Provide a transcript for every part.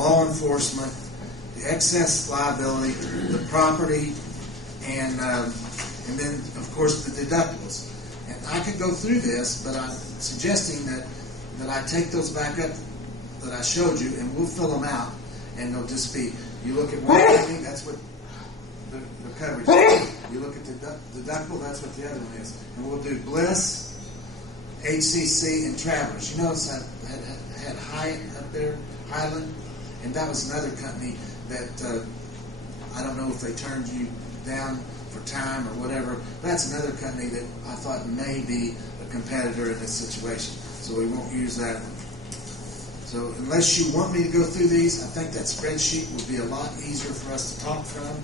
law enforcement, the excess liability, the property, and then, of course, the deductibles. And I could go through this, but I'm suggesting that I take those back up that I showed you, and we'll fill them out, and they'll just be, you look at one thing, that's what the coverage is. You look at the deductible, that's what the other one is. And we'll do Bliss, HCC, and Travelers. You notice I had Hyatt up there, Highland, and that was another company that I don't know if they turned you down for time or whatever. That's another company that I thought may be a competitor in this situation. So we won't use that one. So unless you want me to go through these, I think that spreadsheet will be a lot easier for us to talk from.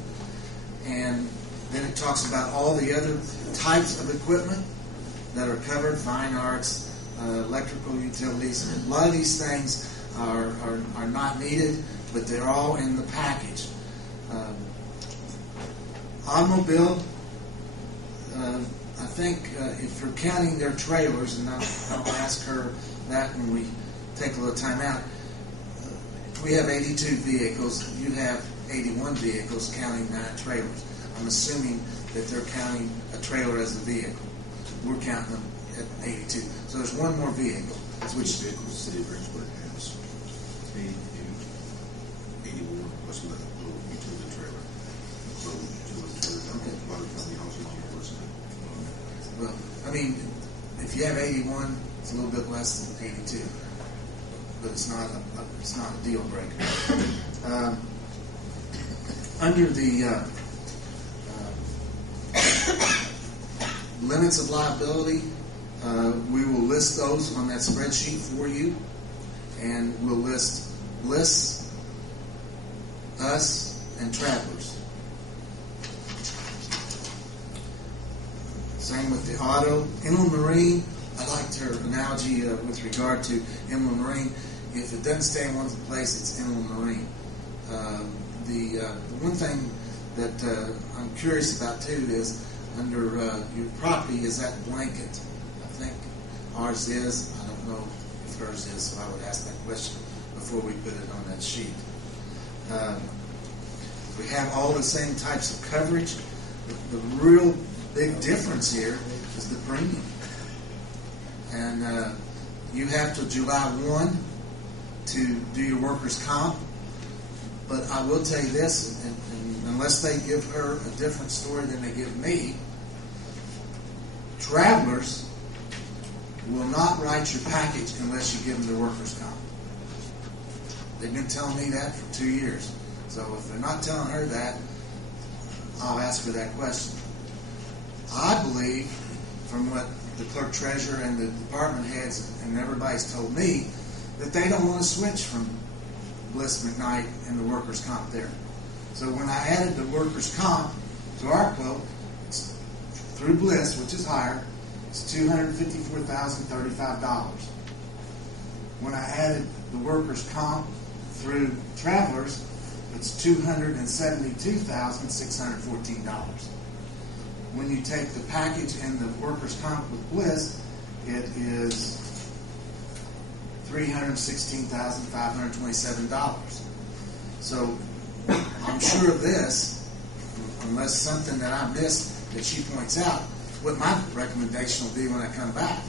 And then it talks about all the other types of equipment that are covered, fine arts, electrical utilities. A lot of these things are not needed, but they're all in the package. Automobile, I think if you're counting their trailers, and I'll ask her that when we take a little time out, we have 82 vehicles. You have 81 vehicles counting 9 trailers. I'm assuming that they're counting a trailer as a vehicle. We're counting them at 82. So there's one more vehicle. Which vehicles the city of Greensburg has? 82, 81, plus a little utility trailer. So utility trailer, okay. A lot of company also on your list. Well, I mean, if you have 81, it's a little bit less than 82. But it's not a deal breaker. Under the limits of liability, we will list those on that spreadsheet for you, and we'll list Bliss, us, and Travelers. Same with the auto. Inland Marine, I liked her analogy with regard to Inland Marine. If it doesn't stay in one place, it's Inland Marine. The one thing that I'm curious about too is under your property is that blanket. I think ours is. I don't know if hers is, so I would ask that question before we put it on that sheet. We have all the same types of coverage. The real big difference here is the premium. And you have till July 1 to do your workers' comp. But I will tell you this, and unless they give her a different story than they give me, Travelers will not write your package unless you give them the workers' comp. They've been telling me that for 2 years. So if they're not telling her that, I'll ask her that question. I believe, from what the clerk treasurer and the department heads and everybody's told me, that they don't want to switch from Bliss McKnight and the workers' comp there. So when I added the workers' comp to our quote, it's through Bliss, which is higher, it's $254,035. When I added the workers' comp through Travelers, it's $272,614. When you take the package and the workers' comp with Bliss, it is $316,527. So I'm sure of this, unless something that I missed that she points out, what my recommendation will be when I come back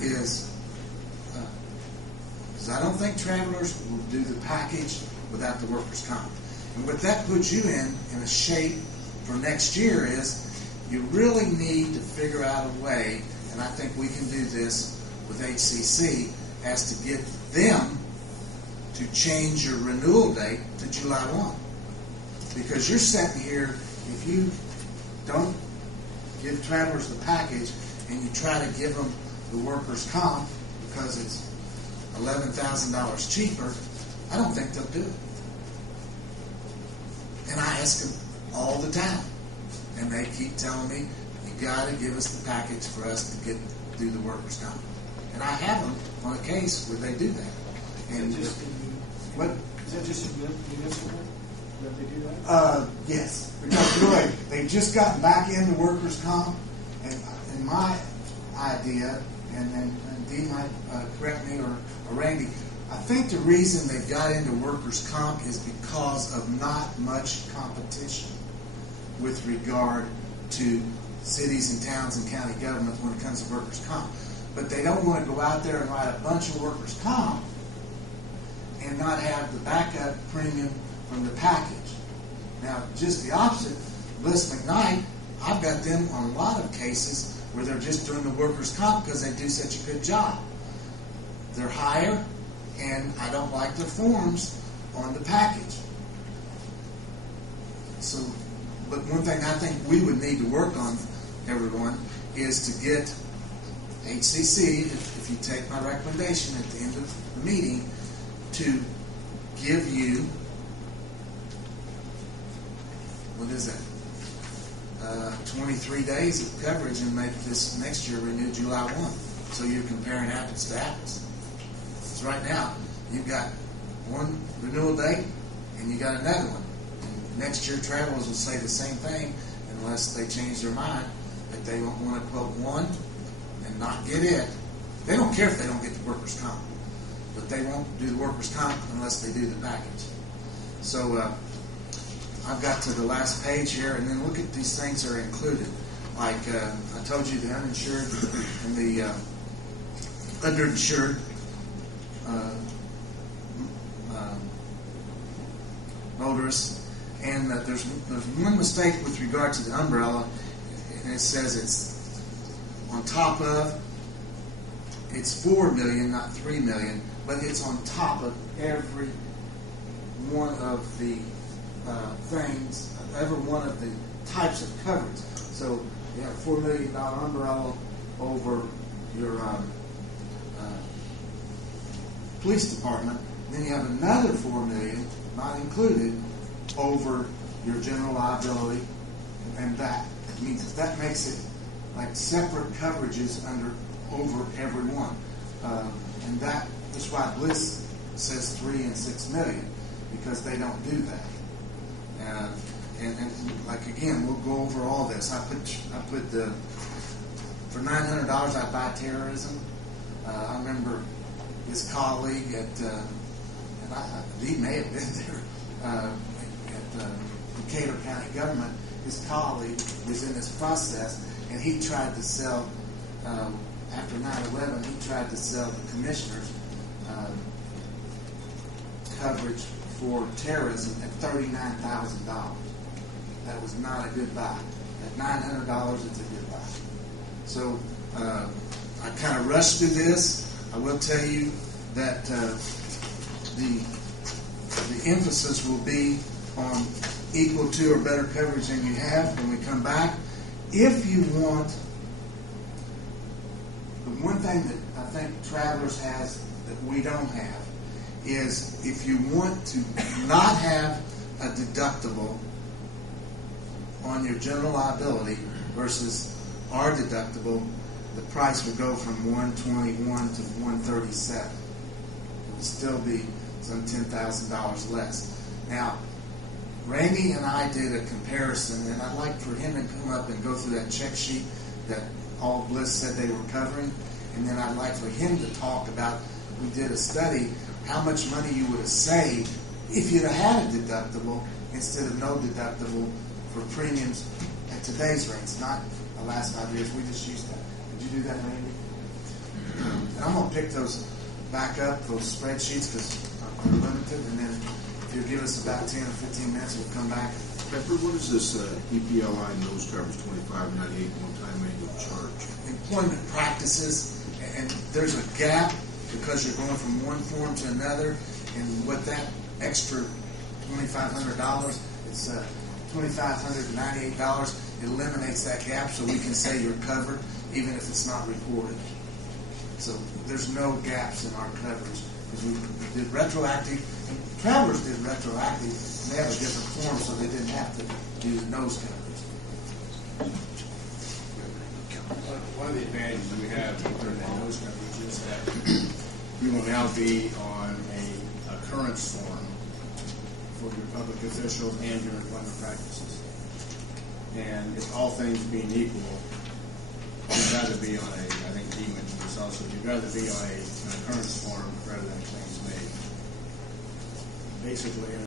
is, because I don't think Travelers will do the package without the workers' comp. And what that puts you in a shape for next year is, you really need to figure out a way, and I think we can do this with HCC, as to get them to change your renewal date to July 1. Because you're sitting here, if you don't give Travelers the package and you try to give them the workers' comp because it's $11,000 cheaper, I don't think they'll do it. And I ask them all the time. And they keep telling me, you got to give us the package for us to do the workers' comp. And I have them on a case where they do that. And is what? Is that just a municipal that they do that? Yes. Because really, they've just gotten back into workers' comp, and my idea, and Dee might correct me or Randy, I think the reason they got into workers' comp is because of not much competition with regard to cities and towns and county government when it comes to workers' comp. But they don't want to go out there and write a bunch of workers' comp and not have the backup premium from the package. Now, just the opposite, Bliss McKnight, I've got them on a lot of cases where they're just doing the workers' comp because they do such a good job. They're higher, and I don't like their forms on the package. So, but one thing I think we would need to work on, everyone, is to get HCC, if you take my recommendation at the end of the meeting, to give you, what is that, 23 days of coverage and make this next year renew July 1. So you're comparing apples to apples. So right now, you've got one renewal date and you got another one. And next year, travelers will say the same thing unless they change their mind that they don't want to quote one and not get it. They don't care if they don't get the workers' comp, but they won't do the workers' comp unless they do the package. So I've got to the last page here, and then look at these things that are included. Like I told you, the uninsured and the underinsured motorists. And there's one mistake with regard to the umbrella, and it says it's on top of. It's $4 million, not $3 million, but it's on top of every one of the things, every one of the types of coverage. So you have a $4 million umbrella over your police department. Then you have another $4 million, not included, over your general liability, and that means that makes it like separate coverages over every one, and that's why Bliss says 3 and 6 million, because they don't do that. And like again, we'll go over all this. I put the for $900 I buy terrorism. I remember this colleague and he may have been there at Decatur County Government. His colleague was in this process, and he tried to sell after 9/11. He tried to sell the commissioners coverage for terrorism at $39,000. That was not a good buy. At $900, it's a good buy. So I kind of rushed through this. I will tell you that the emphasis will be on equal to or better coverage than you have when we come back. If you want, the one thing that I think Travelers has that we don't have is if you want to not have a deductible on your general liability versus our deductible, the price would go from $121 to $137. It would still be some $10,000 less. Now, Randy and I did a comparison, and I'd like for him to come up and go through that check sheet that all Bliss said they were covering, and then I'd like for him to talk about, we did a study, how much money you would have saved if you'd have had a deductible instead of no deductible for premiums at today's rates, not the last 5 years. We just used that. Did you do that, Randy? And I'm going to pick those back up, those spreadsheets, because they're limited, and then if you'll give us about 10 or 15 minutes, we'll come back. Pepper, what is this EPLI nose coverage $25.98 one-time annual charge? Employment practices, and there's a gap because you're going from one form to another, and with that extra $2,500, it's $2,598. It eliminates that gap, so we can say you're covered even if it's not reported. So there's no gaps in our coverage because we did retroactive. And Travelers did retroactive, and they have a different form, so they didn't have to do the nose coverage. One of the advantages we have with that nose coverage is that we will now be on a occurrence form for your public officials and your employment practices. And if all things being equal, we'd rather be on I think Dee mentioned this is also you'd rather be on an occurrence form rather than a claims made. Basically,